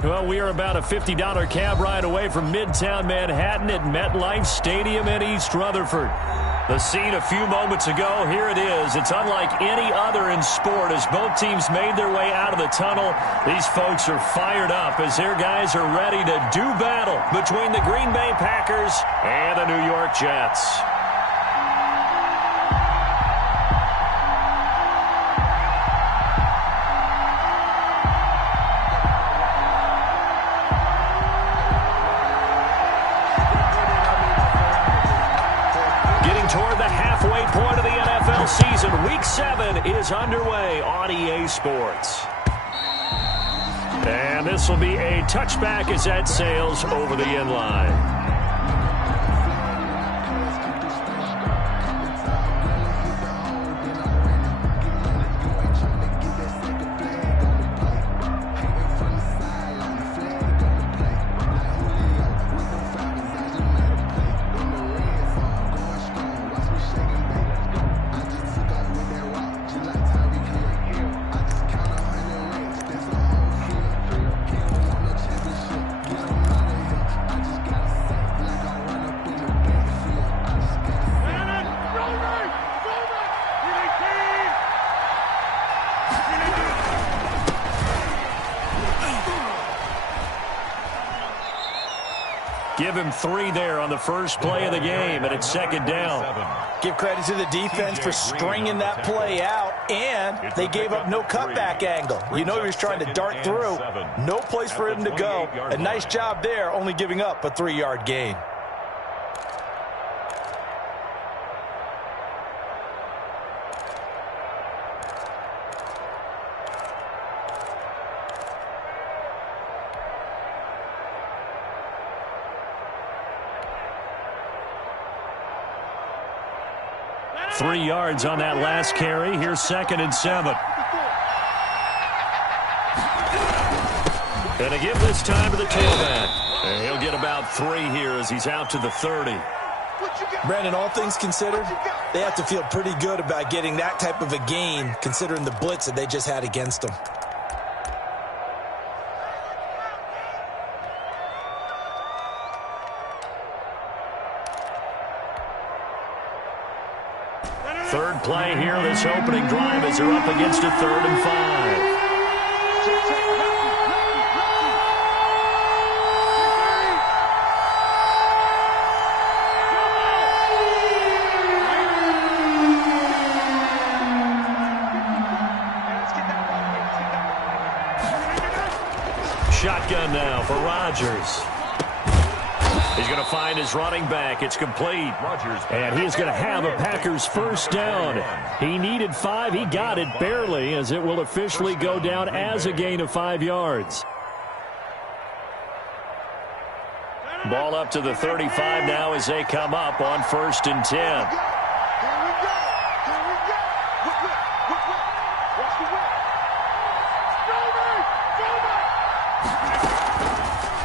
Well, we are about a $50 cab ride away from Midtown Manhattan at MetLife Stadium in East Rutherford. The scene a few moments ago, here it is. It's unlike any other in sport as both teams made their way out of the tunnel. These folks are fired up as their guys are ready to do battle between the Green Bay Packers and the New York Jets. Point of the NFL season. Week 7 is underway on EA Sports. And this will be a touchback as that sails over the end line. Give him 3 there on the first play of the game, and it's second down. Give credit to the defense for stringing that play out, and they gave up no cutback angle. You know he was trying to dart through. No place for him to go. A nice job there, only giving up a 3-yard gain. Three yards on that last carry. Here's 2nd and 7. And a give this time to the tailback. And he'll get about 3 here as he's out to the 30. Brandon, all things considered, they have to feel pretty good about getting that type of a gain considering the blitz that they just had against them. Third play here, this opening drive as they're up against a 3rd and 5. Shotgun now for Rodgers. He's going to find his running back. It's complete. And he's going to have a Packers first down. He needed 5. He got it barely as it will officially go down as a gain of 5 yards. Ball up to the 35 now as they come up on 1st and 10.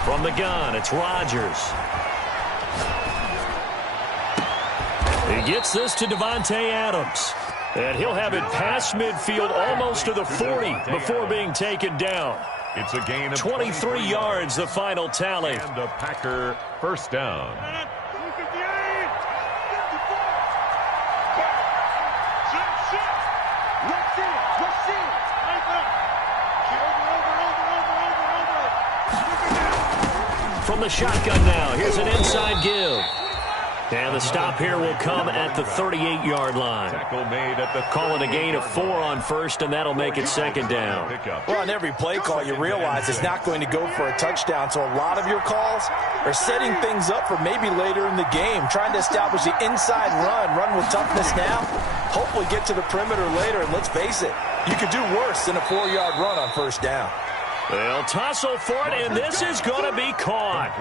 From the gun, it's Rodgers. He gets this to Davante Adams. And he'll have it past midfield almost to the 40 before being taken down. It's a gain of 23 yards, the final tally. And a Packer first down. From the shotgun now, here's an inside give. And the stop here will come at the 38-yard line. Tackle made at the call it a gain of 4 on 1st, and that'll make it 2nd down. Well, on every play call, you realize it's not going to go for a touchdown. So a lot of your calls are setting things up for maybe later in the game, trying to establish the inside run with toughness now, hopefully get to the perimeter later. And let's face it, you could do worse than a 4-yard run on 1st down. They'll tussle for it, and this is going to be caught.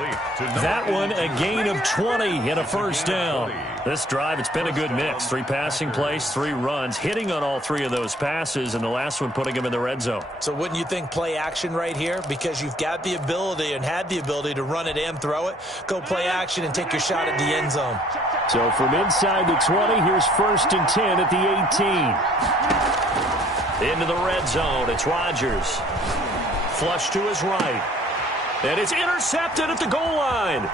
That one, a gain of 20 and a first down. This drive, it's been a good mix. 3 passing plays, 3 runs, hitting on all 3 of those passes, and the last one putting them in the red zone. So wouldn't you think play action right here? Because you've got the ability and had the ability to run it and throw it. Go play action and take your shot at the end zone. So from inside the 20, here's 1st and 10 at the 18. Into the red zone, it's Rodgers. Flush to his right. And it's intercepted at the goal line.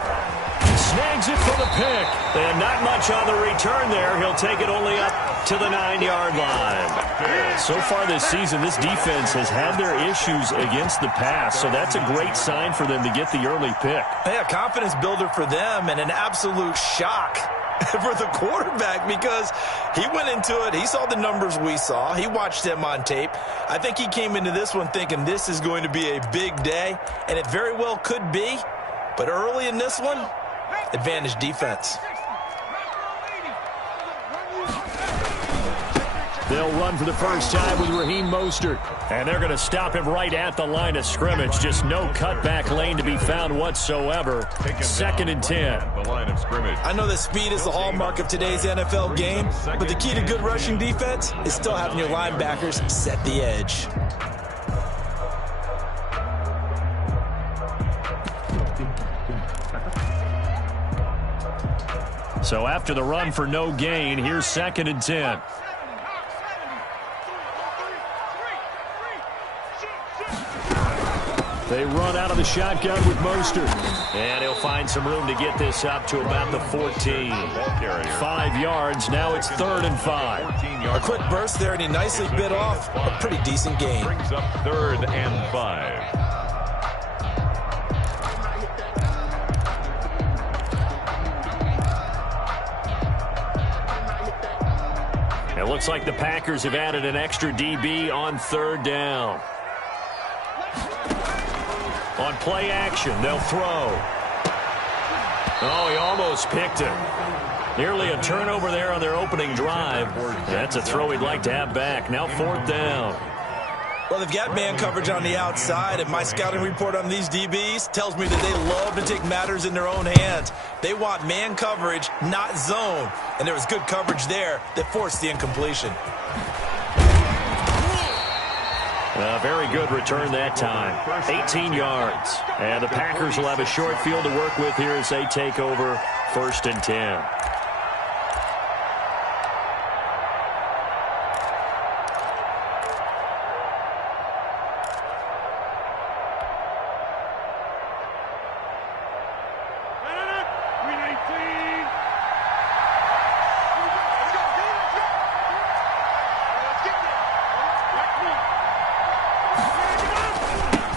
Snags it for the pick. And not much on the return there. He'll take it only up to the 9-yard line. So far this season, this defense has had their issues against the pass, so that's a great sign for them to get the early pick. Yeah, confidence builder for them and an absolute shock for the quarterback because he went into it. He saw the numbers we saw. He watched them on tape. I think he came into this one thinking this is going to be a big day, and it very well could be. But early in this one, advantage defense. They'll run for the first time with Raheem Mostert. And they're going to stop him right at the line of scrimmage. Just no cutback lane to be found whatsoever. 2nd and 10. The line of scrimmage. I know that speed is the hallmark of today's NFL game, but the key to good rushing defense is still having your linebackers set the edge. So after the run for no gain, here's 2nd and 10. They run out of the shotgun with Mostert. And he'll find some room to get this up to about the 14. 5 yards. Now it's 3rd and 5. A quick burst there, and he nicely bit off a pretty decent gain. Brings up 3rd and 5. It looks like the Packers have added an extra DB on 3rd down. On play action, they'll throw. Oh, he almost picked it. Nearly a turnover there on their opening drive. That's a throw he'd like to have back. Now 4th down. Well, they've got man coverage on the outside, and my scouting report on these DBs tells me that they love to take matters in their own hands. They want man coverage, not zone. And there was good coverage there that forced the incompletion. A very good return that time. 18 yards. And the Packers will have a short field to work with here as they take over 1st and 10.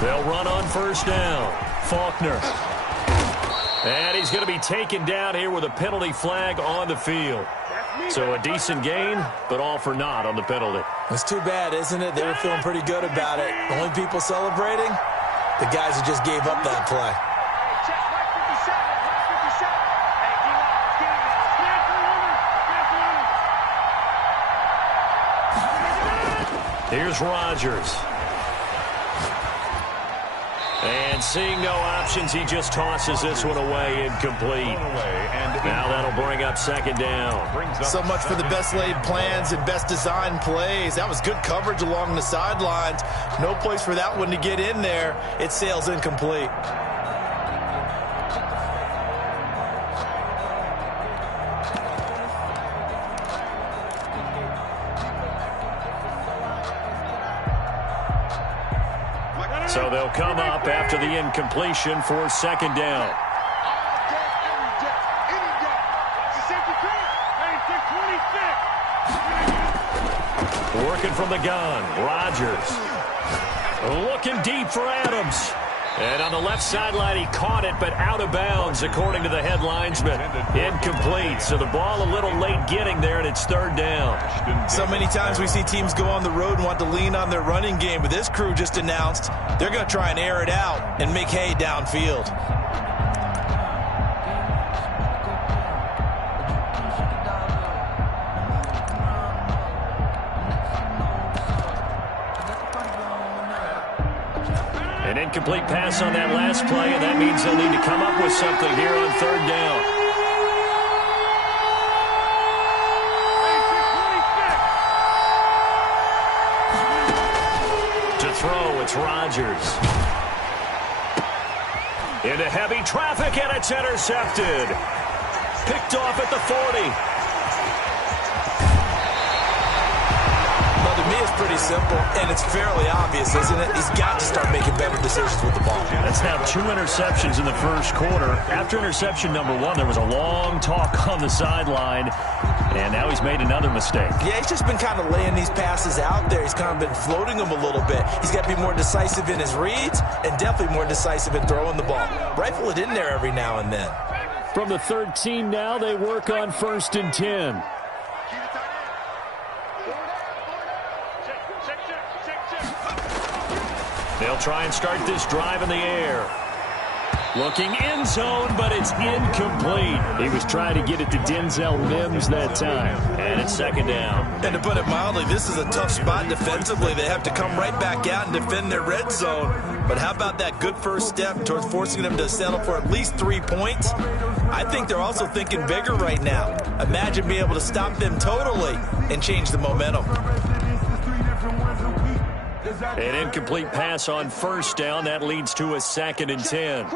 They'll run on 1st down. Faulkner. And he's going to be taken down here with a penalty flag on the field. So a decent gain, but all for naught on the penalty. It's too bad, isn't it? They were feeling pretty good about it. The only people celebrating, the guys who just gave up that play. Here's Rodgers. And seeing no options, he just tosses this one away, incomplete. Now that'll bring up 2nd down. So much for the best laid plans and best designed plays. That was good coverage along the sidelines. No place for that one to get in there. It sails incomplete. So they'll come up after the incompletion for 2nd down. Working from the gun, Rodgers. Looking deep for Adams. And on the left sideline, he caught it, but out of bounds, according to the head linesman. Incomplete, so the ball a little late getting there, and it's 3rd down. So many times we see teams go on the road and want to lean on their running game, but this crew just announced they're going to try and air it out and make hay downfield. An incomplete pass on that last play, and that means they'll need to come up with something here on 3rd down. To throw, it's Rodgers. Into heavy traffic, and it's intercepted. Picked off at the 40. Another me, it's pretty simple, and it's fairly obvious, isn't it? He's got to start making better decisions with the ball. That's now 2 interceptions in the first quarter. After interception number 1, there was a long talk on the sideline, and now he's made another mistake. Yeah, he's just been kind of laying these passes out there. He's kind of been floating them a little bit. He's got to be more decisive in his reads and definitely more decisive in throwing the ball. Rifle it in there every now and then. From the 13 now, they work on 1st and 10. They'll try and start this drive in the air. Looking end zone, but it's incomplete. He was trying to get it to Denzel Mims that time. And it's 2nd down. And to put it mildly, this is a tough spot defensively. They have to come right back out and defend their red zone. But how about that good first step towards forcing them to settle for at least 3 points? I think they're also thinking bigger right now. Imagine being able to stop them totally and change the momentum. An incomplete pass on 1st down. That leads to a 2nd and 10.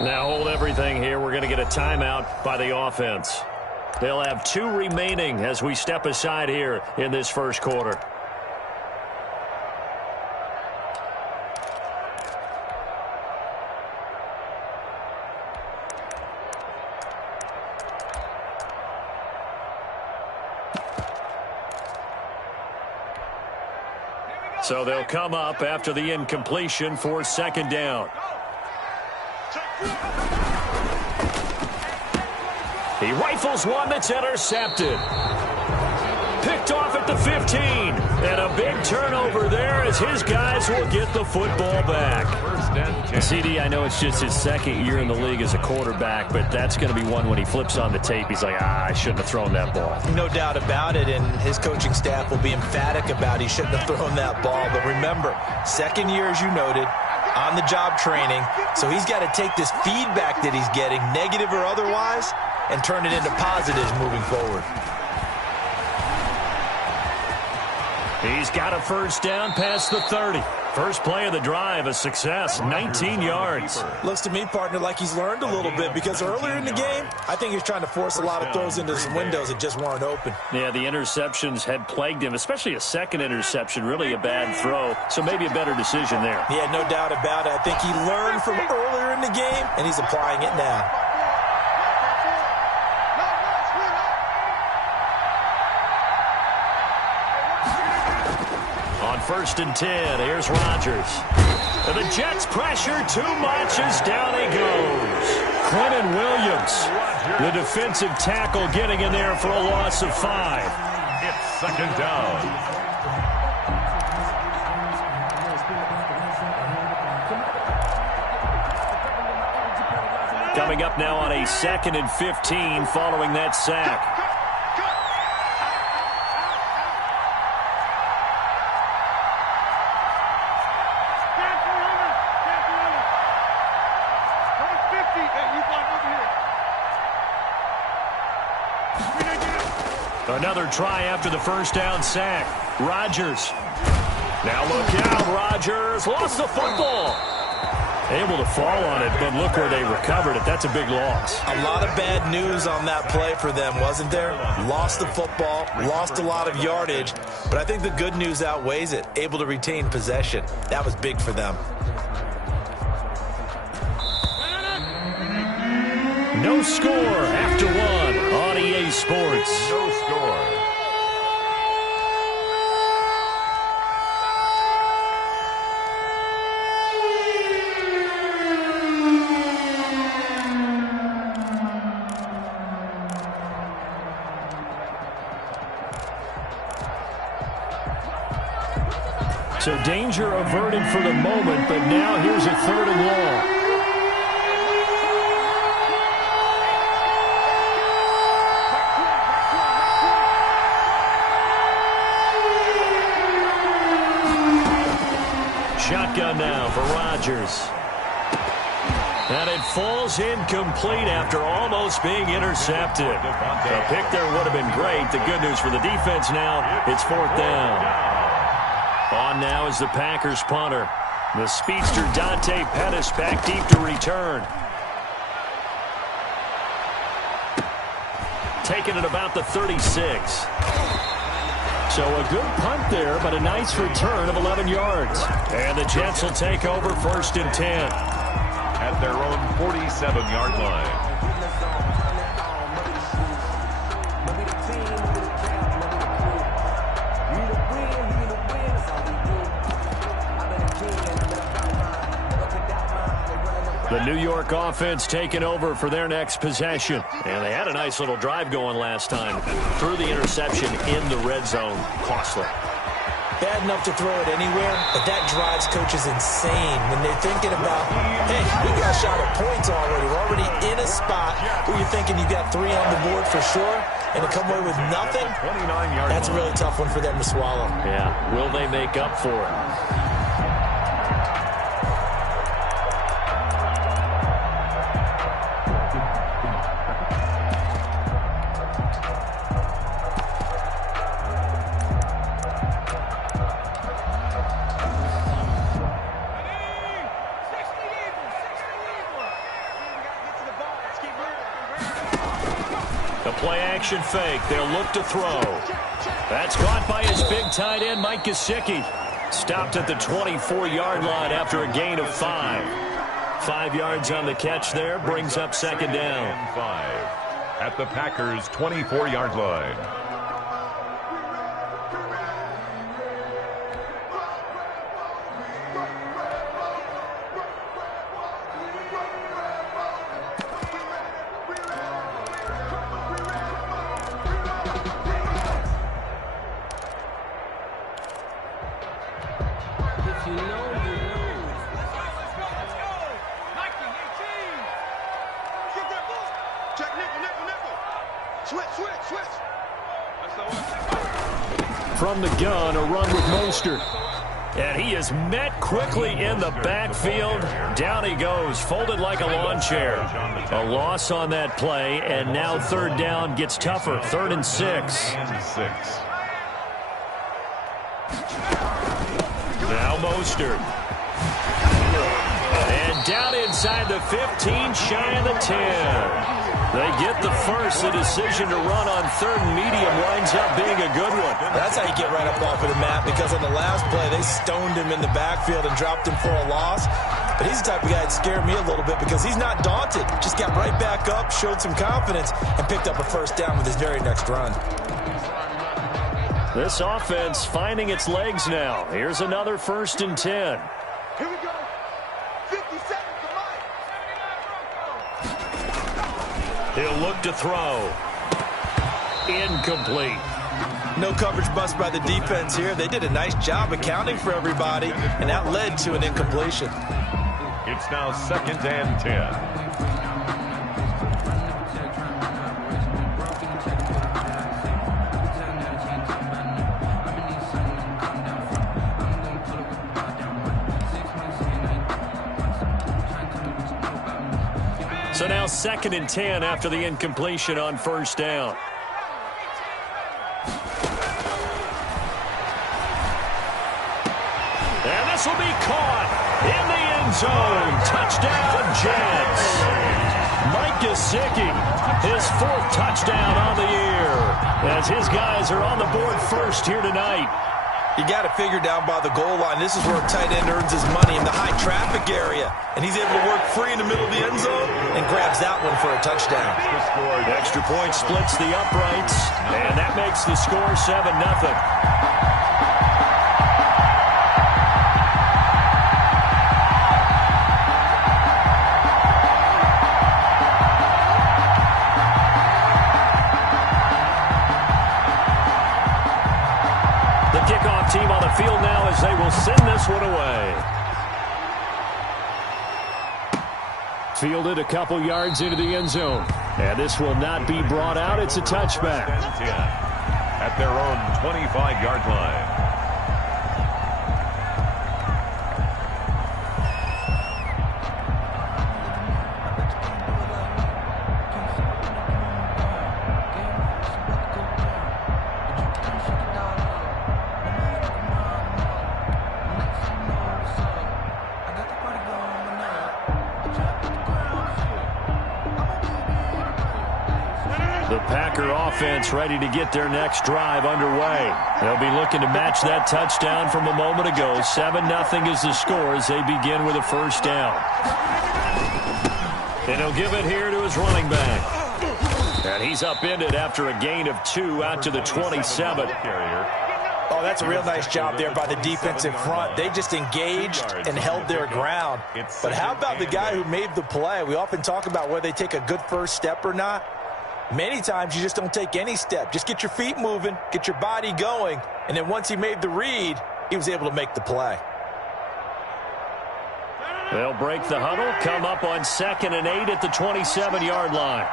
Now hold everything here. We're going to get a timeout by the offense. They'll have 2 remaining as we step aside here in this first quarter. So they'll come up after the incompletion for 2nd down. He rifles one that's intercepted. Picked off at the 15. And a big turnover there as his guys will get the football back. CD, I know it's just his 2nd year in the league as a quarterback, but that's going to be one when he flips on the tape. He's like, I shouldn't have thrown that ball. No doubt about it, and his coaching staff will be emphatic about he shouldn't have thrown that ball. But remember, 2nd year, as you noted, on-the-job training. So he's got to take this feedback that he's getting, negative or otherwise, and turn it into positives moving forward. He's got a 1st down past the 30. First play of the drive, a success, 19 yards. Looks to me, partner, like he's learned a little bit because earlier in the game, I think he was trying to force a lot of throws into some windows that just weren't open. Yeah, the interceptions had plagued him, especially a 2nd interception, really a bad throw, so maybe a better decision there. Yeah, no doubt about it. I think he learned from earlier in the game, and he's applying it now. On 1st and 10, here's Rodgers. And the Jets pressure too much as down he goes. Quentin Williams, the defensive tackle, getting in there for a loss of 5. It's 2nd down. Coming up now on a 2nd and 15 following that sack. Another try after the 1st down sack. Rodgers. Now look out, Rodgers. Lost the football. Able to fall on it, but look where they recovered it. That's a big loss. A lot of bad news on that play for them, wasn't there? Lost the football, lost a lot of yardage, but I think the good news outweighs it. Able to retain possession. That was big for them. No score after 1 on EA Sports. No score. So danger averted for the moment, but now here's a 3rd and long. Shotgun now for Rodgers. And it falls incomplete after almost being intercepted. The pick there would have been great. The good news for the defense now, it's 4th down. On now is the Packers punter. The speedster Dante Pettis back deep to return. Taking it about the 36. So a good punt there, but a nice return of 11 yards. And the Jets will take over 1st and 10. At their own 47-yard line. The New York offense taking over for their next possession. And they had a nice little drive going last time. Threw the interception in the red zone. Costly. Bad enough to throw it anywhere, but that drives coaches insane when they're thinking about, hey, we got a shot at points already. We're already in a spot where you're thinking you got 3 on the board for sure, and to come away with nothing, that's a really tough one for them to swallow. Yeah, will they make up for it? Play-action fake. They'll look to throw. That's caught by his big tight end, Mike Gesicki. Stopped at the 24-yard line after a gain of 5. 5 yards on the catch there. Brings up 2nd down. And 5 at the Packers' 24-yard line. From the gun, a run with Mostert. And he is met quickly in the backfield. Down he goes, folded like a lawn chair. A loss on that play, and now 3rd down gets tougher. 3rd and 6. Now Mostert. And down inside the 15, shy of the 10. They get the first. The decision to run on 3rd and medium winds up being a good one. That's how you get right up off of the mat, because on the last play, they stoned him in the backfield and dropped him for a loss. But he's the type of guy that scared me a little bit because he's not daunted. Just got right back up, showed some confidence, and picked up a 1st down with his very next run. This offense finding its legs now. Here's another 1st and 10. Here we go. 50 seconds to Mike. He'll look to throw. Incomplete. No coverage bust by the defense here. They did a nice job accounting for everybody, and that led to an incompletion. It's now 2nd and 10. So now 2nd and 10 after the incompletion on 1st down. And this will be caught in the end zone. Touchdown, Jets. Mike Gesicki, his 4th touchdown on the year, as his guys are on the board first here tonight. You got to figure down by the goal line. This is where a tight end earns his money, in the high traffic area. And he's able to work free in the middle of the end zone and grabs that one for a touchdown. Extra point splits the uprights, and that makes the score 7-0. Kickoff team on the field now as they will send this one away. Fielded a couple yards into the end zone. And this will not be brought out. It's a touchback. At their own 25-yard line. The Packer offense ready to get their next drive underway. They'll be looking to match that touchdown from a moment ago. 7-0 is the score as they begin with a first down. And he'll give it here to his running back. And he's upended after a gain of 2 out to the 27. Oh, that's a real nice job there by the defensive front. They just engaged and held their ground. But how about the guy who made the play? We often talk about whether they take a good first step or not. Many times you just don't take any step. Just get your feet moving, get your body going, and then once he made the read, he was able to make the play. They'll break the huddle, come up on 2nd and 8 at the 27-yard line.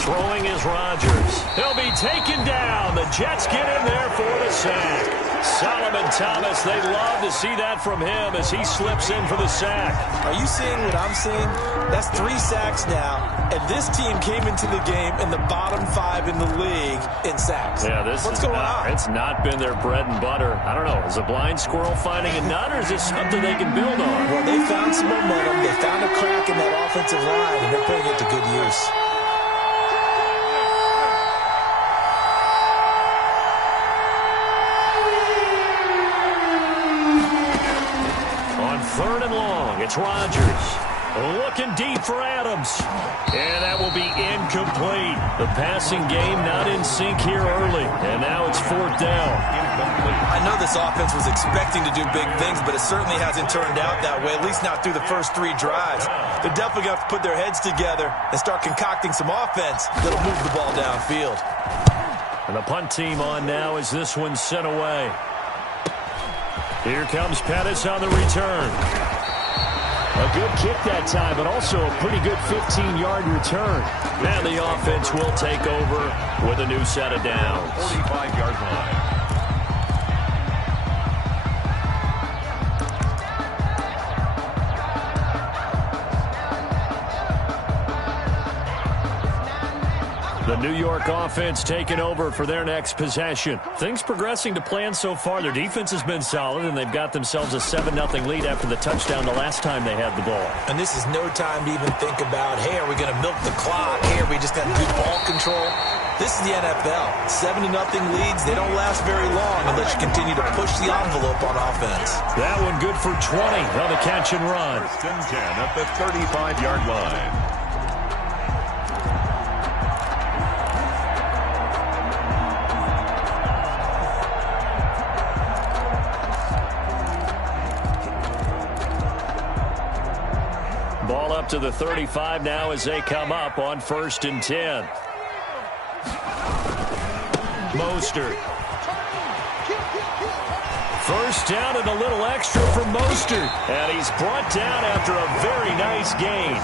Throwing is Rodgers. He'll be taken down. The Jets get in there for the sack. Solomon Thomas, they'd love to see that from him as he slips in for the sack. Are you seeing what I'm seeing? That's 3 sacks now, and this team came into the game in the bottom 5 in the league in sacks. Yeah, what's going on? It's not been their bread and butter. I don't know. Is a blind squirrel finding a nut, or is this something they can build on? Well, they found some momentum. They found a crack in that offensive line, and they're putting it to good use. Third and long, it's Rodgers. Looking deep for Adams. And that will be incomplete. The passing game not in sync here early. And now it's 4th down. I know this offense was expecting to do big things, but it certainly hasn't turned out that way, at least not through the first 3 drives. They're definitely going to have to put their heads together and start concocting some offense that'll move the ball downfield. And the punt team on now as this one's sent away. Here comes Pettis on the return. A good kick that time, but also a pretty good 15-yard return. And the offense will take over with a new set of downs. 45-yard line. The New York offense taking over for their next possession. Things progressing to plan so far. Their defense has been solid, and they've got themselves a 7-0 lead after the touchdown the last time they had the ball. And this is no time to even think about, hey, are we going to milk the clock? Hey, are we just going to do ball control? This is the NFL. 7-0 leads, they don't last very long unless you continue to push the envelope on offense. That one good for 20 on the catch and run. 1st and 10 at the 35-yard line. Ball up to the 35 now as they come up on 1st and 10. Mostert. First down and a little extra for Mostert. And he's brought down after a very nice gain.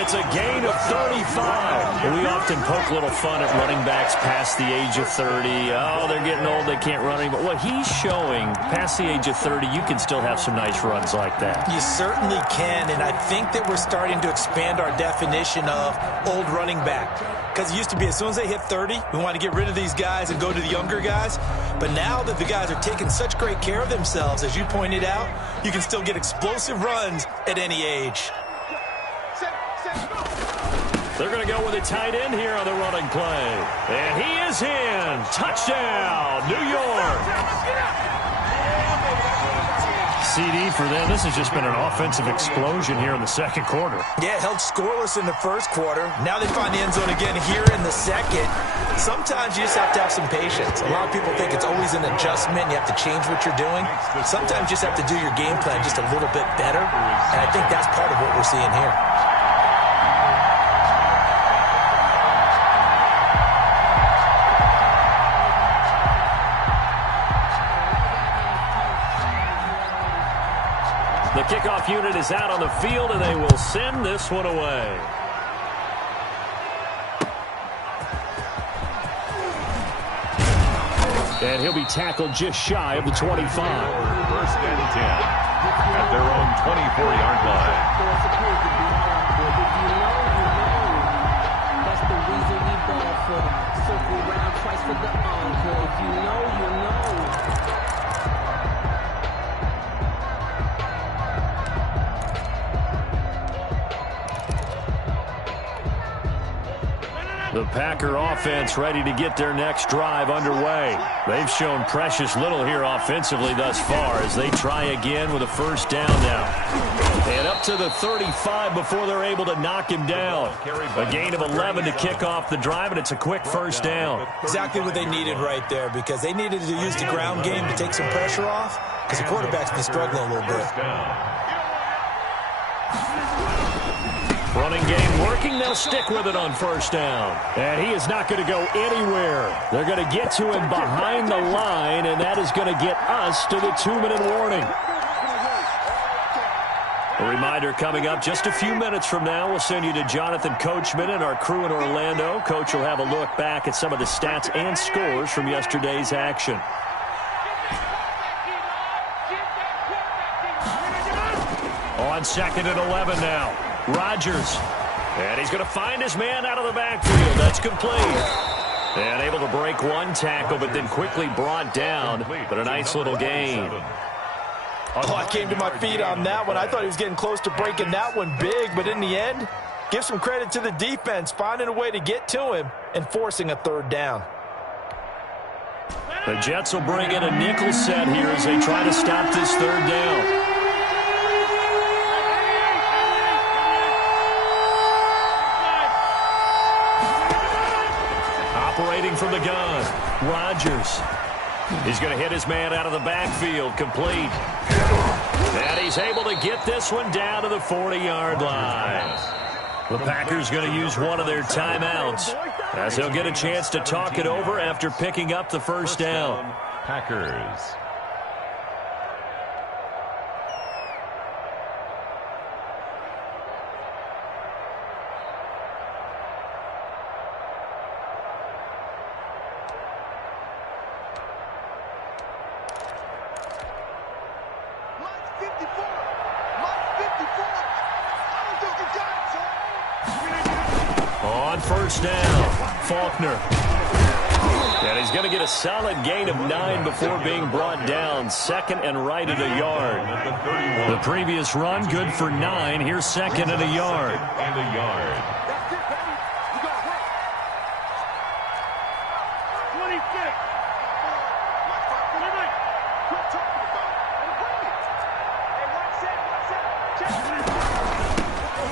It's a gain of 35. We often poke a little fun at running backs past the age of 30. Oh, they're getting old, they can't run anymore. Well, he's showing past the age of 30, you can still have some nice runs like that. You certainly can, and I think that we're starting to expand our definition of old running back. Because it used to be as soon as they hit 30, we want to get rid of these guys and go to the younger guys. But now that the guys are taking such great care of themselves, as you pointed out, you can still get explosive runs at any age. They're going to go with a tight end here on the running play. And he is in. Touchdown, New York. CD for them. This has just been an offensive explosion here in the second quarter. Yeah, held scoreless in the first quarter. Now they find the end zone again here in the second. Sometimes you just have to have some patience. A lot of people think it's always an adjustment. You have to change what you're doing. Sometimes you just have to do your game plan just a little bit better. And I think that's part of what we're seeing here. The kickoff unit is out on the field, and they will send this one away. And he'll be tackled just shy of the 25. 1st and 10 at their own 24-yard line. That's the reason we ball for. Circle round twice for the encore. If you know, you know. The Packer offense ready to get their next drive underway. They've shown precious little here offensively thus far as they try again with a first down now. And up to the 35 before they're able to knock him down. A gain of 11 to kick off the drive, and it's a quick first down. Exactly what they needed right there, because they needed to use the ground game to take some pressure off, because the quarterback's been struggling a little bit. Running game working. They'll stick with it on first down. And he is not going to go anywhere. They're going to get to him behind the line, and that is going to get us to the 2-minute warning. A reminder coming up just a few minutes from now. We'll send you to Jonathan Coachman and our crew in Orlando. Coach will have a look back at some of the stats and scores from yesterday's action. On 2nd and 11 now. Rodgers. And he's going to find his man out of the backfield. That's complete. And able to break one tackle, but then quickly brought down. But a nice little gain. Oh, I came to my feet on that one. I thought he was getting close to breaking that one big, but in the end, give some credit to the defense, finding a way to get to him and forcing a third down. The Jets will bring in a nickel set here as they try to stop this third down. Operating from the gun, Rodgers. He's going to hit his man out of the backfield, complete. And he's able to get this one down to the 40-yard line. The Packers going to use one of their timeouts as they'll get a chance to talk it over after picking up the first down. Packers. On first down, Faulkner. And he's going to get a solid gain of 9 before being brought down. 2nd and right at a yard. The previous run, good for 9. Here's 2nd and a yard.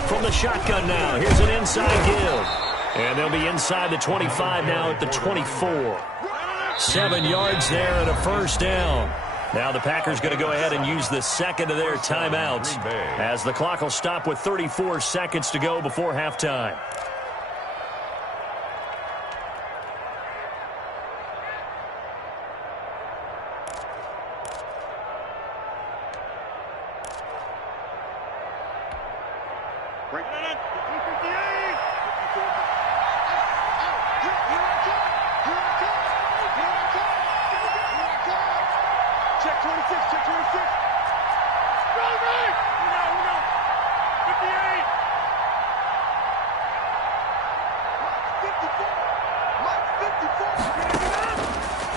From the shotgun now, here's an inside give. And they'll be inside the 25 now at the 24. 7 yards there and a first down. Now the Packers going to go ahead and use the second of their timeouts as the clock will stop with 34 seconds to go before halftime.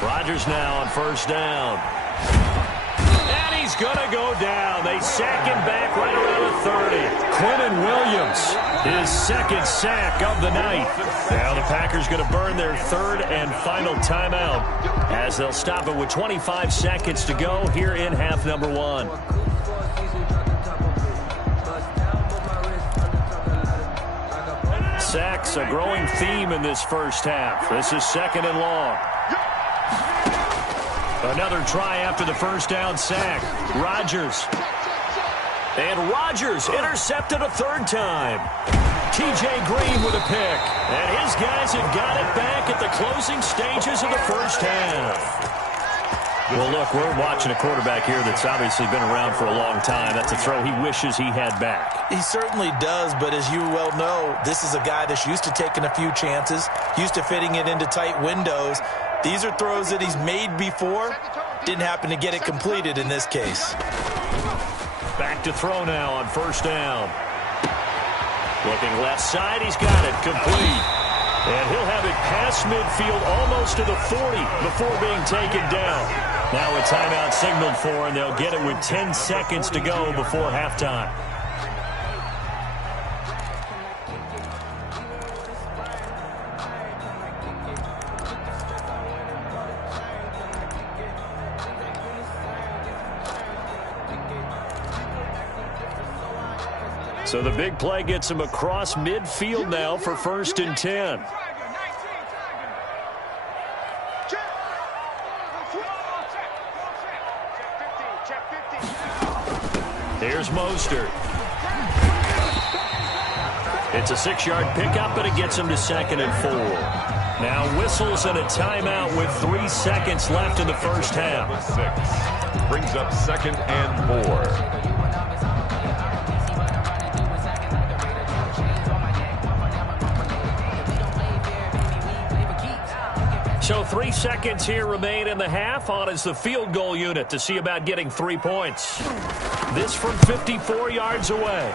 Rodgers now on first down. And he's going to go down. They sack him back right around the 30. Quentin Williams, his second sack of the night. Now the Packers going to burn their third and final timeout as they'll stop it with 25 seconds to go here in half number 1. Sacks, a growing theme in this first half. This is 2nd and long. Another try after the first down sack. Rodgers. And Rodgers intercepted a third time. T.J. Green with a pick. And his guys have got it back at the closing stages of the first half. Well, look, we're watching a quarterback here that's obviously been around for a long time. That's a throw he wishes he had back. He certainly does, but as you well know, this is a guy that's used to taking a few chances, used to fitting it into tight windows. These are throws that he's made before. Didn't happen to get it completed in this case. Back to throw now on first down. Looking left side, he's got it complete. And he'll have it past midfield almost to the 40 before being taken down. Now a timeout signaled for, and they'll get it with 10 seconds to go before halftime. So the big play gets him across midfield now for 1st and 10. Here's Mostert. It's a 6-yard pickup, but it gets him to 2nd and 4. Now whistles and a timeout with 3 seconds left in the first half. 6 brings up 2nd and 4. So 3 seconds here remain in the half. On is the field goal unit to see about getting 3 points. This from 54 yards away.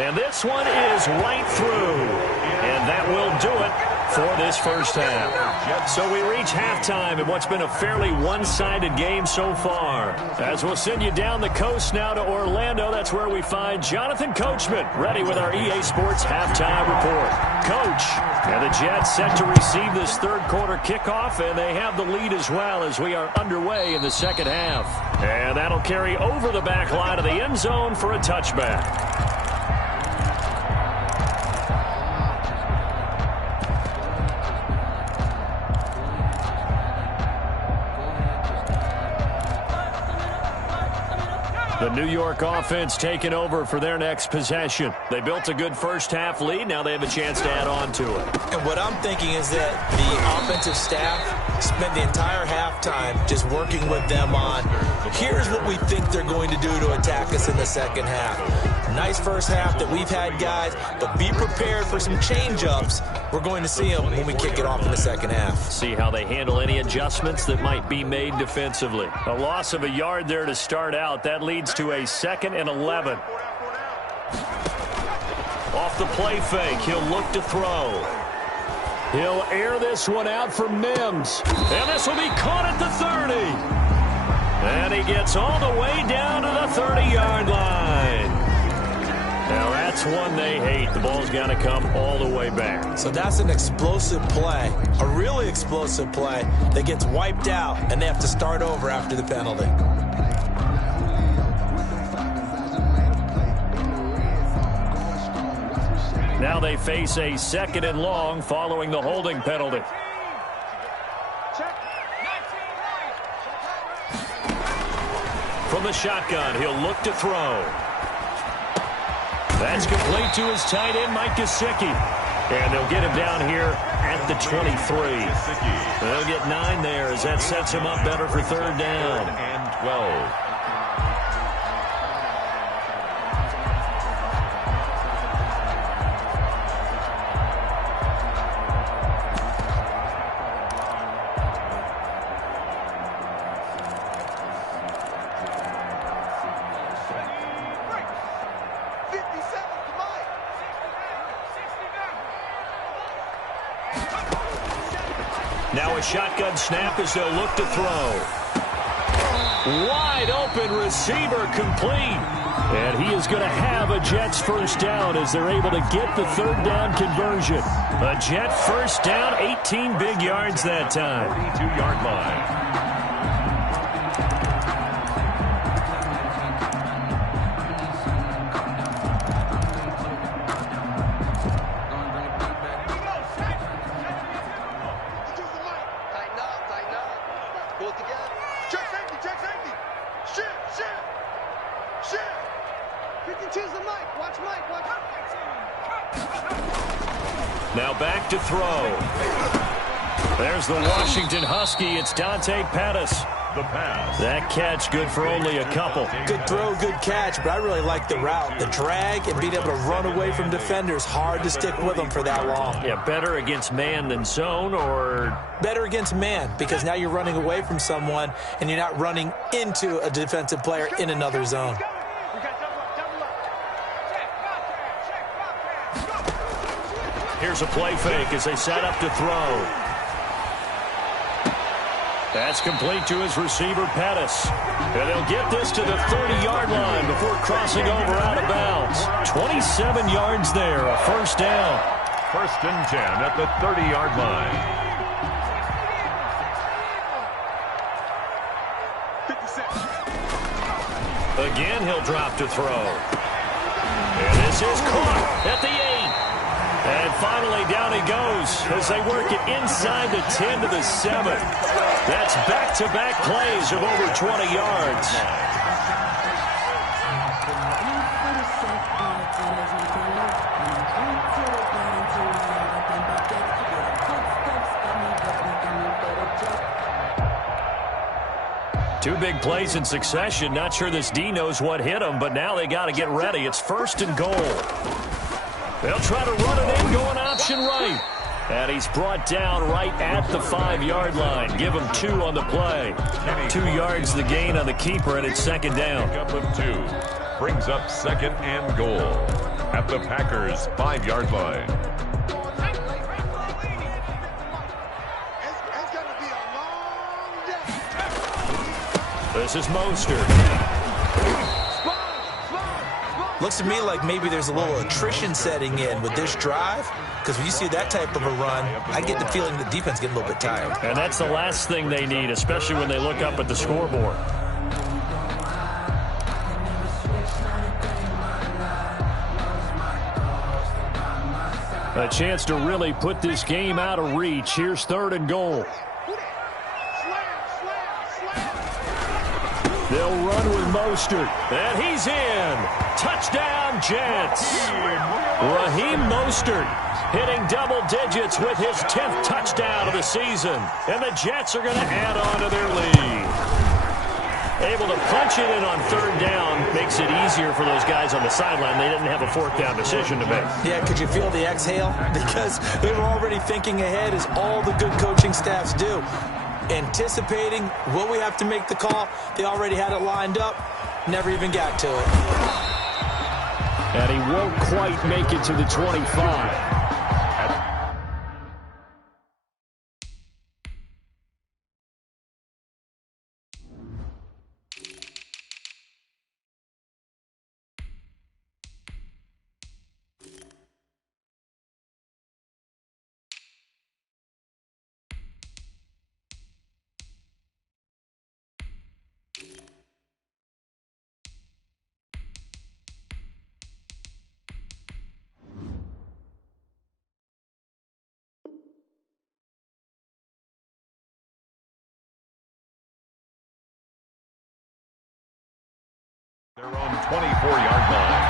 And this one is right through. And that will do it for this first half. So we reach halftime in what's been a fairly one-sided game so far. As we'll send you down the coast now to Orlando, that's where we find Jonathan Coachman ready with our EA Sports halftime report. Coach, and the Jets set to receive this third-quarter kickoff, and they have the lead as well as we are underway in the second half. And that'll carry over the back line of the end zone for a touchback. The New York offense taking over for their next possession. They built a good first-half lead. Now they have a chance to add on to it. And what I'm thinking is that the offensive staff spent the entire halftime just working with them on, here's what we think they're going to do to attack us in the second half. Nice first half that we've had, guys, but be prepared for some change-ups. We're going to see them when we kick it off in the second half. See how they handle any adjustments that might be made defensively. A loss of a yard there to start out. That leads to a 2nd and 11. Off the play fake, he'll look to throw. He'll air this one out for Mims. And this will be caught at the 30. And he gets all the way down to the 30-yard line. Now that's one they hate. The ball's got to come all the way back. So that's an explosive play, a really explosive play that gets wiped out, and they have to start over after the penalty. Now they face a 2nd and long following the holding penalty. From the shotgun, he'll look to throw. That's complete to his tight end, Mike Gesicki. And they'll get him down here at the 23. They'll get 9 there as that sets him up better for 3rd down. And 12. Now a shotgun snap as they'll look to throw. Wide open receiver complete. And he is going to have a Jets first down as they're able to get the 3rd down conversion. A Jet first down, 18 big yards that time. 42-yard line. Now back to throw. There's the Washington Husky. It's Dante Pettis. The pass. That catch good for only a couple. Good throw, good catch, but I really like the route. The drag and being able to run away from defenders. Hard to stick with them for that long. Yeah, better against man than zone, or? Better against man, because now you're running away from someone and you're not running into a defensive player in another zone. Here's a play fake as they set up to throw. That's complete to his receiver, Pettis. And they'll get this to the 30-yard line before crossing over out of bounds. 27 yards there, a first down. 1st and 10 at the 30-yard line. 57. Again, he'll drop to throw. And this is caught at the 8. And finally down he goes as they work it inside the 10 to the 7. That's back-to-back plays of over 20 yards. Two big plays in succession. Not sure this D knows what hit him, but now they got to get ready. It's 1st and goal. They'll try to run it in, going option right. And he's brought down right at the 5-yard line. Give him 2 on the play. 2 yards the gain on the keeper, and it's 2nd down. Up of 2. Brings up 2nd and goal at the Packers' 5-yard line. This is Mostert. Looks to me like maybe there's a little attrition setting in with this drive, because when you see that type of a run, I get the feeling the defense getting a little bit tired. And that's the last thing they need, especially when they look up at the scoreboard. A chance to really put this game out of reach. Here's 3rd and goal. They'll run with Mostert, and he's in. Touchdown, Jets. Raheem Mostert hitting double digits with his 10th touchdown of the season. And the Jets are going to add on to their lead. Able to punch it in on 3rd down makes it easier for those guys on the sideline. They didn't have a 4th down decision to make. Yeah, could you feel the exhale? Because they were already thinking ahead, as all the good coaching staffs do. Anticipating, will we have to make the call? They already had it lined up, never even got to it. And he won't quite make it to the 25. Their own 24-yard line.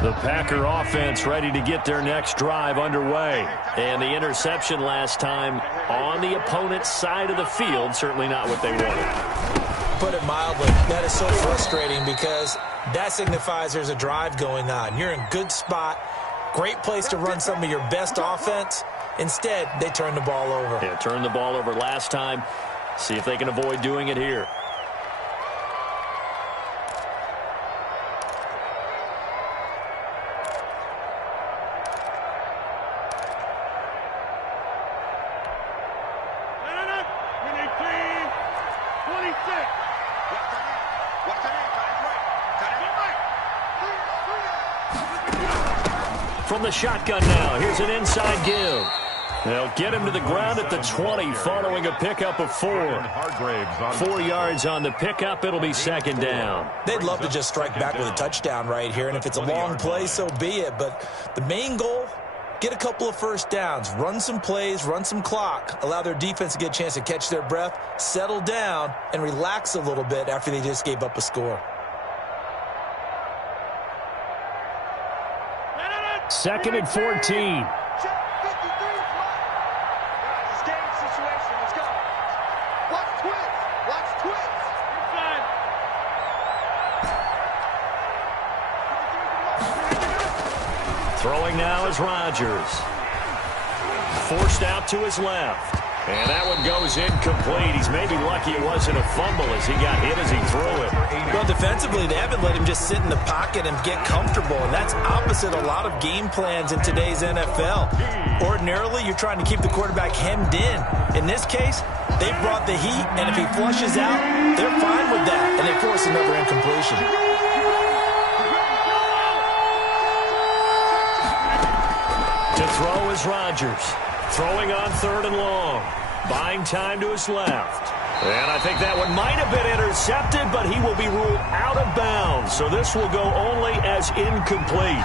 The Packer offense ready to get their next drive underway. And the interception last time on the opponent's side of the field, certainly not what they wanted. Put it mildly, that is so frustrating, because that signifies there's a drive going on. You're in good spot, great place to run some of your best offense. Instead, they turn the ball over. Yeah, turned the ball over last time. See if they can avoid doing it here. From the shotgun now, here's an inside give. They'll get him to the ground at the 20 following a pickup of 4. 4 yards on the pickup. It'll be 2nd down. They'd love to just strike back with a touchdown right here, and if it's a long play, so be it. But the main goal, get a couple of 1st downs, run some plays, run some clock, allow their defense to get a chance to catch their breath, settle down, and relax a little bit after they just gave up a score. 2nd and 14. Throwing now is Rodgers. Forced out to his left. And that one goes incomplete. He's maybe lucky it wasn't a fumble as he got hit as he threw it. Well, defensively, they haven't let him just sit in the pocket and get comfortable. And that's opposite a lot of game plans in today's NFL. Ordinarily, you're trying to keep the quarterback hemmed in. In this case, they brought the heat, and if he flushes out, they're fine with that. And they force another incompletion. To throw is Rodgers. Throwing on 3rd and long. Buying time to his left. And I think that one might have been intercepted, but he will be ruled out of bounds. So this will go only as incomplete.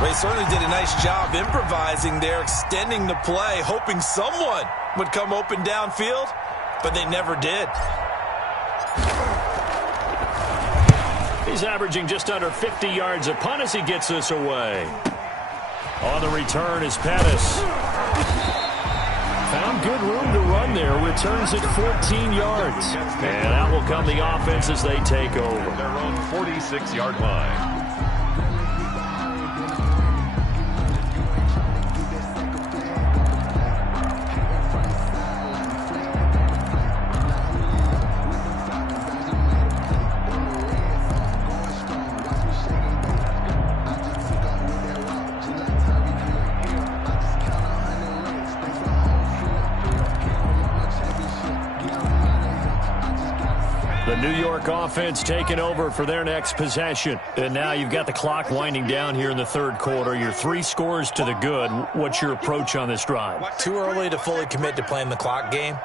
They certainly did a nice job improvising there, extending the play, hoping someone would come open downfield, but they never did. He's averaging just under 50 yards a punt as he gets this away. On the return is Pettis. Found good room to run there. Returns at 14 yards. And out will come the offense as they take over. Their own 46-yard line. The New York offense taking over for their next possession. And now you've got the clock winding down here in the 3rd quarter. You're 3 scores to the good. What's your approach on this drive? Too early to fully commit to playing the clock game.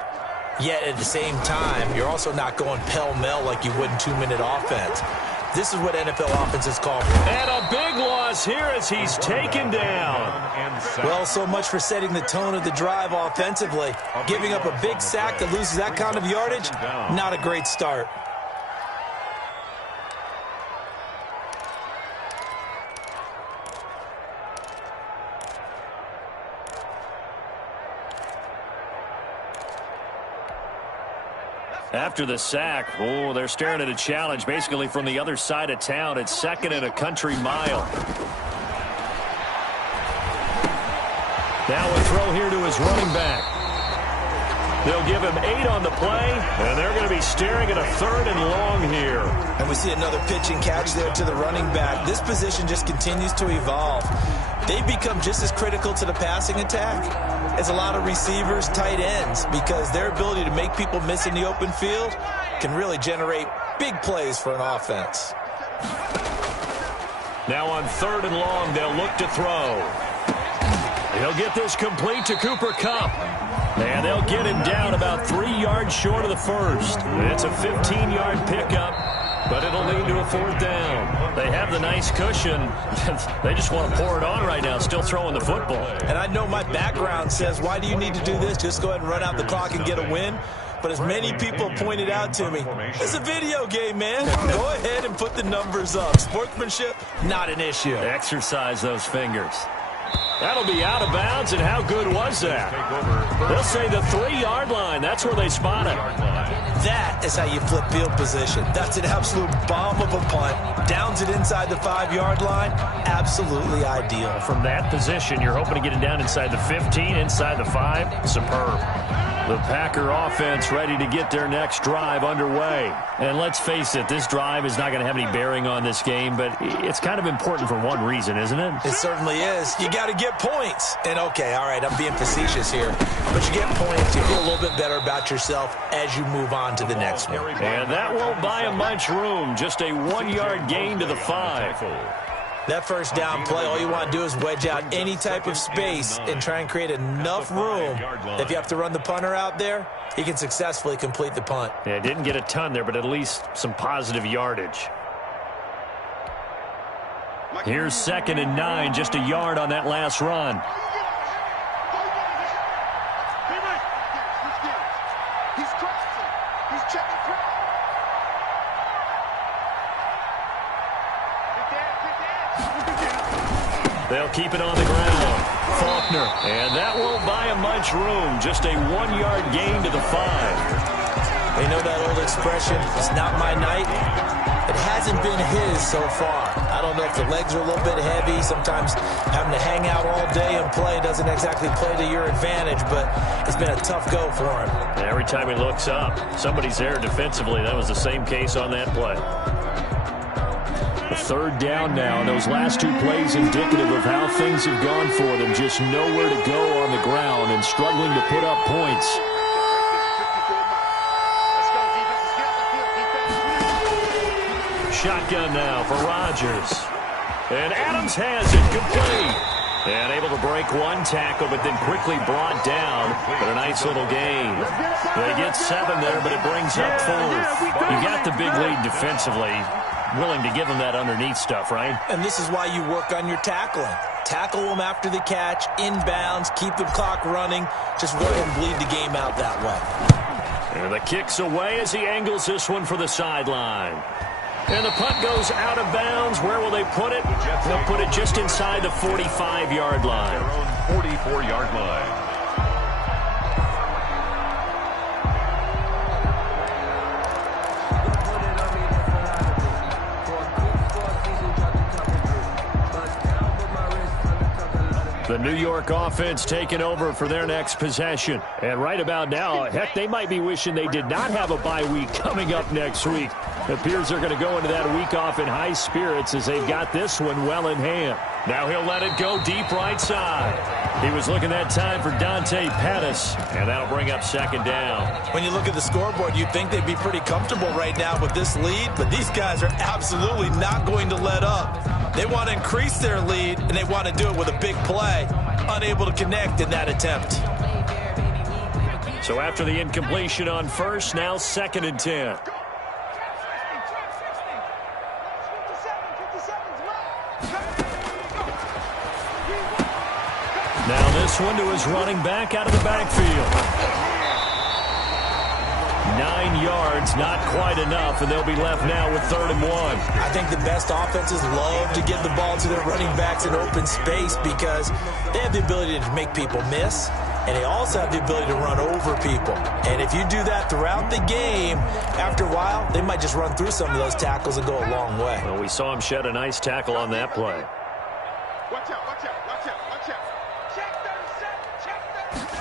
Yet at the same time, you're also not going pell-mell like you would in 2-minute offense. This is what NFL offenses call for. And a big loss here as he's taken down. Well, so much for setting the tone of the drive offensively. Giving up a big sack that loses that kind of yardage, not a great start. After the sack, they're staring at a challenge basically from the other side of town. It's 2nd and a country mile. Now a throw here to his running back. They'll give him 8 on the play, and they're going to be staring at a 3rd and long here. And we see another pitch and catch there to the running back. This position just continues to evolve. They've become just as critical to the passing attack as a lot of receivers, tight ends, because their ability to make people miss in the open field can really generate big plays for an offense. Now on 3rd and long, they'll look to throw. He'll get this complete to Cooper Kupp. And they'll get him down about 3 yards short of the first. It's a 15-yard pickup, but it'll lead to a 4th down. They have the nice cushion. They just want to pour it on right now, still throwing the football. And I know my background says, why do you need to do this? Just go ahead and run out the clock and get a win. But as many people pointed out to me, it's a video game, man. Go ahead and put the numbers up. Sportsmanship, not an issue. Exercise those fingers. That'll be out of bounds, and how good was that? They'll say the 3-yard line. That's where they spot it. That is how you flip field position. That's an absolute bomb of a punt. Downs it inside the 5-yard line. Absolutely ideal. From that position, you're hoping to get it down inside the 15, inside the 5. Superb. The Packer offense ready to get their next drive underway. And let's face it, this drive is not going to have any bearing on this game, but it's kind of important for one reason, isn't it? It certainly is. You got to get points. And okay, all right, I'm being facetious here, but you get points, you feel a little bit better about yourself as you move on to the next one. And that won't buy him much room. Just a 1-yard gain to the 5. That first down play, all you want to do is wedge out any type of space and try and create enough room. If you have to run the punter out there, he can successfully complete the punt. Yeah, didn't get a ton there, but at least some positive yardage. Here's 2nd and 9, just a yard on that last run. He's crossing. He's checking through. They'll keep it on the ground. Faulkner. And that won't buy him much room. Just a 1-yard gain to the 5. You know that old expression, it's not my night? It hasn't been his so far. I don't know if the legs are a little bit heavy. Sometimes having to hang out all day and play doesn't exactly play to your advantage, but it's been a tough go for him. And every time he looks up, somebody's there defensively. That was the same case on that play. The 3rd down now, and those last 2 plays indicative of how things have gone for them. Just nowhere to go on the ground and struggling to put up points. Shotgun now for Rodgers. And Adams has it complete. And able to break one tackle, but then quickly brought down. But a nice little gain. They get 7 there, but it brings up 4th. You got the big lead defensively. Willing to give them that underneath stuff, right? And this is why you work on your tackling. Tackle them after the catch, inbounds, keep the clock running. Just go ahead and bleed the game out that way. And the kick's away as he angles this one for the sideline. And the punt goes out of bounds. Where will they put it? They'll put it just inside the 45-yard line. Their own 44-yard line. The New York offense taking over for their next possession. And right about now, heck, they might be wishing they did not have a bye week coming up next week. It appears they're going to go into that week off in high spirits as they've got this one well in hand. Now he'll let it go deep right side. He was looking that time for Dante Pettis, and that'll bring up 2nd down. When you look at the scoreboard, you'd think they'd be pretty comfortable right now with this lead, but these guys are absolutely not going to let up. They want to increase their lead, and they want to do it with a big play. Unable to connect in that attempt. So after the incompletion on first, now 2nd and 10. Now this one to his running back out of the backfield. 9 yards, not quite enough, and they'll be left now with 3rd and 1. I think the best offenses love to get the ball to their running backs in open space because they have the ability to make people miss, and they also have the ability to run over people. And if you do that throughout the game, after a while, they might just run through some of those tackles and go a long way. Well, we saw him shed a nice tackle on that play. Watch out, watch out, watch out, watch out. Check 37, check 37.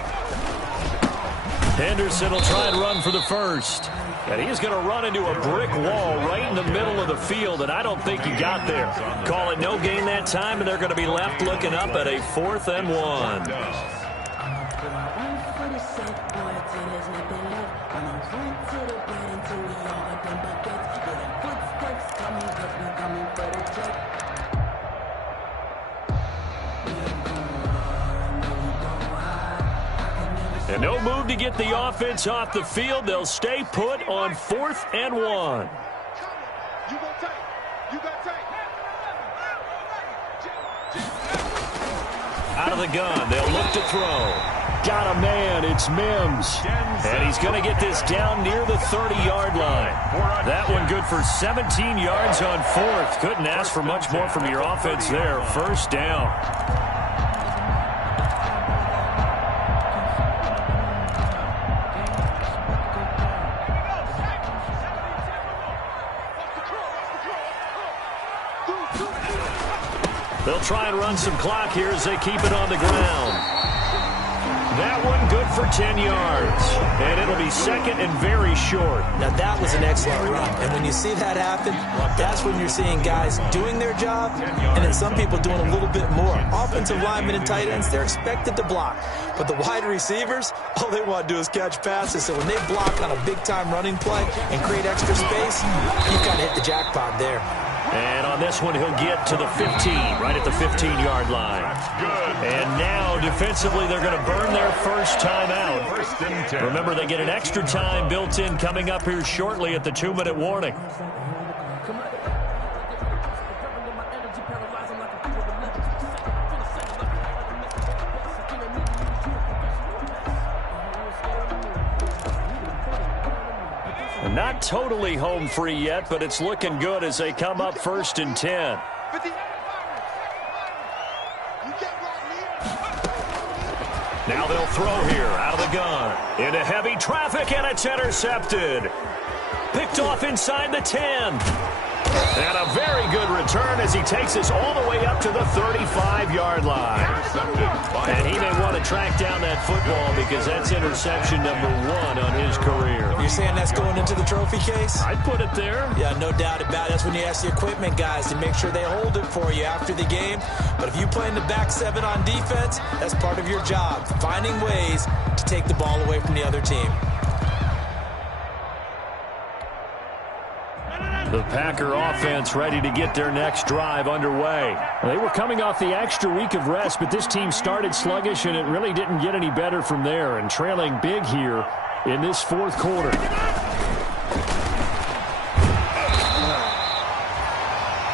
Henderson will try and run for the first. And he's going to run into a brick wall right in the middle of the field, and I don't think he got there. Call it no gain that time, and they're going to be left looking up at a 4th and 1. And no move to get the offense off the field. They'll stay put on 4th and 1. You got tight. You got tight. Out of the gun, they'll look to throw. Got a man, it's Mims. And he's going to get this down near the 30-yard line. That one good for 17 yards on 4th. Couldn't ask for much more from your offense there. 1st down. They'll try and run some clock here as they keep it on the ground. That one good for 10 yards. And it'll be 2nd and very short. Now that was an excellent run. And when you see that happen, that's when you're seeing guys doing their job and then some people doing a little bit more. Offensive linemen and tight ends, they're expected to block. But the wide receivers, all they want to do is catch passes. So when they block on a big-time running play and create extra space, you kind of hit the jackpot there. And on this one, he'll get to the 15, right at the 15-yard line. And now, defensively, they're going to burn their first time out. Remember, they get an extra time built in coming up here shortly at the 2-minute warning. Not totally home free yet, but it's looking good as they come up 1st and 10. Now they'll throw here out of the gun. Into heavy traffic, and it's intercepted. Picked off inside the 10. And a very good return as he takes us all the way up to the 35-yard line. And he may want to track down that football because that's interception number 1 on his career. You're saying that's going into the trophy case? I'd put it there. Yeah, no doubt about it. That's when you ask the equipment guys to make sure they hold it for you after the game. But if you play in the back 7 on defense, that's part of your job, finding ways to take the ball away from the other team. The Packer offense ready to get their next drive underway. They were coming off the extra week of rest, but this team started sluggish, and it really didn't get any better from there, and trailing big here in this fourth quarter.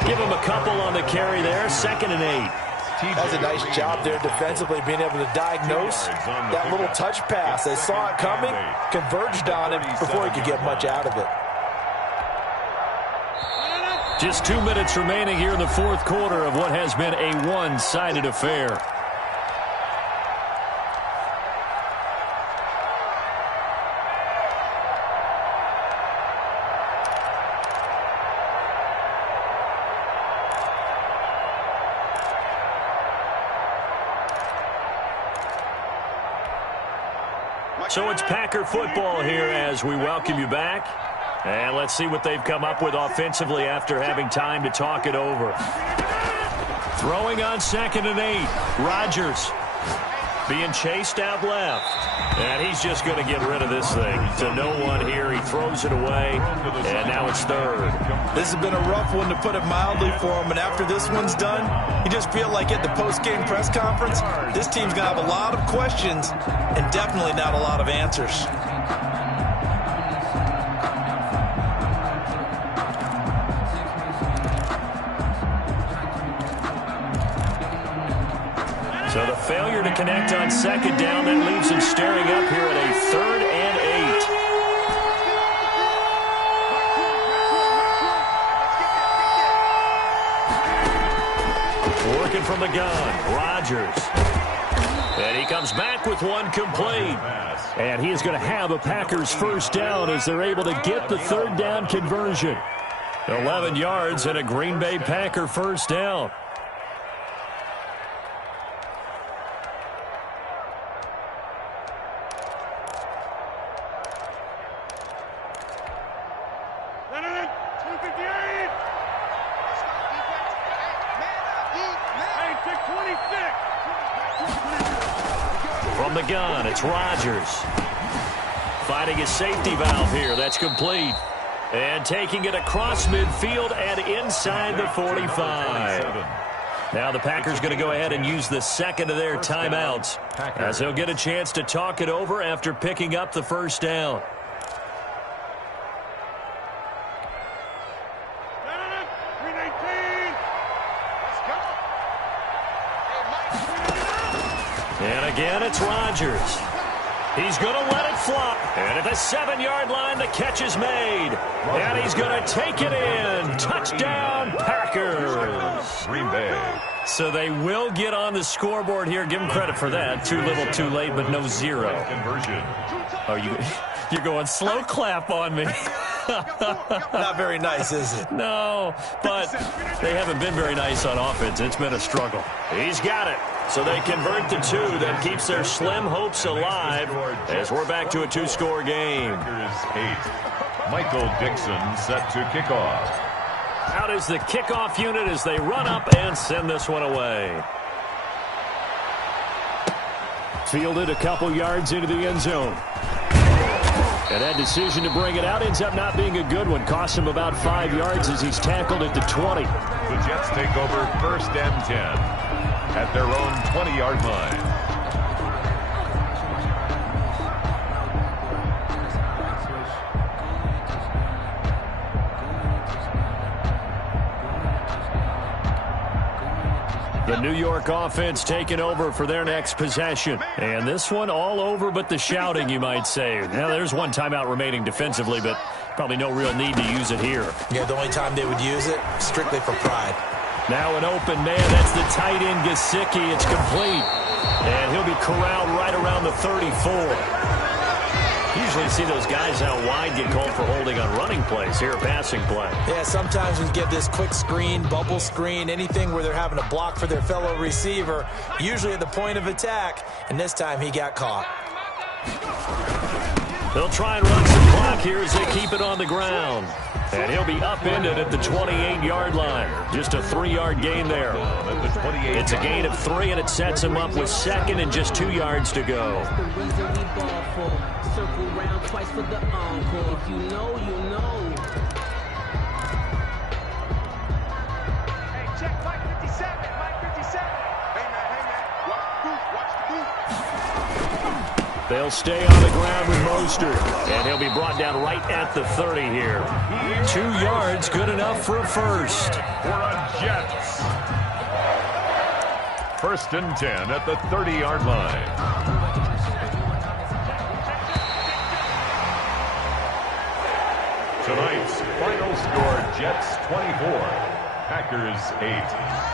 Give him a couple on the carry there, 2nd and 8. That's a nice job there defensively, being able to diagnose that little touch pass. They saw it coming, converged on it before he could get much out of it. Just 2 minutes remaining here in the fourth quarter of what has been a one-sided affair. So it's Packer football here as we welcome you back. And let's see what they've come up with offensively after having time to talk it over. Throwing on 2nd and 8. Rodgers being chased out left. And he's just going to get rid of this thing. To no one here. He throws it away. And now it's 3rd. This has been a rough one, to put it mildly, for him. And after this one's done, you just feel like at the post-game press conference, this team's going to have a lot of questions and definitely not a lot of answers. So the failure to connect on 2nd down, that leaves him staring up here at a 3rd and 8. Working from the gun, Rodgers. And he comes back with one complete. And he is going to have a Packers first down as they're able to get the 3rd down conversion. 11 yards and a Green Bay Packer first down. From the gun, it's Rodgers. Fighting his safety valve here. That's complete. And taking it across midfield and inside the 45. Now the Packers going to go ahead and use the 2nd of their timeouts, as they'll get a chance to talk it over after picking up the first down. And again, it's Rodgers. He's going to let it fly. And at the 7-yard line, the catch is made. And he's going to take it in. Touchdown, Packers. Green Bay. So they will get on the scoreboard here. Give them credit for that. Too little, too late, but no zero. Conversion. You're going slow clap on me. Not very nice, is it? No, but they haven't been very nice on offense. It's been a struggle. He's got it. So they convert to 2. That keeps their slim hopes alive as we're back to a 2-score game. Packers 8. Michael Dixon set to kick off. Out is the kickoff unit as they run up and send this one away. Fielded a couple yards into the end zone. And that decision to bring it out ends up not being a good one. Costs him about 5 yards as he's tackled at the 20. The Jets take over 1st and 10 at their own 20-yard line. The New York offense taking over for their next possession. And this one all over but the shouting, you might say. Now, there's one timeout remaining defensively, but probably no real need to use it here. Yeah, the only time they would use it, strictly for pride. Now an open man. That's the tight end, Gesicki. It's complete. And he'll be corralled right around the 34. Usually see those guys out wide get called for holding on running plays. Here, a passing play. Yeah, sometimes we get this quick screen, bubble screen, anything where they're having to block for their fellow receiver, usually at the point of attack, and this time he got caught. They'll try and run some clock here as they keep it on the ground. And he'll be upended at the 28-yard line. Just a 3-yard gain there. It's a gain of 3, and it sets him up with 2nd and just 2 yards to go. check, Mike 57, Mike 57. Hey, man, watch the boot, watch the boot. They'll stay on the ground with Mostert, and he'll be brought down right at the 30 here. 2 yards, good enough for a first. For a Jets. 1st and 10 at the 30-yard line. Tonight's final score, Jets 24, Packers 8.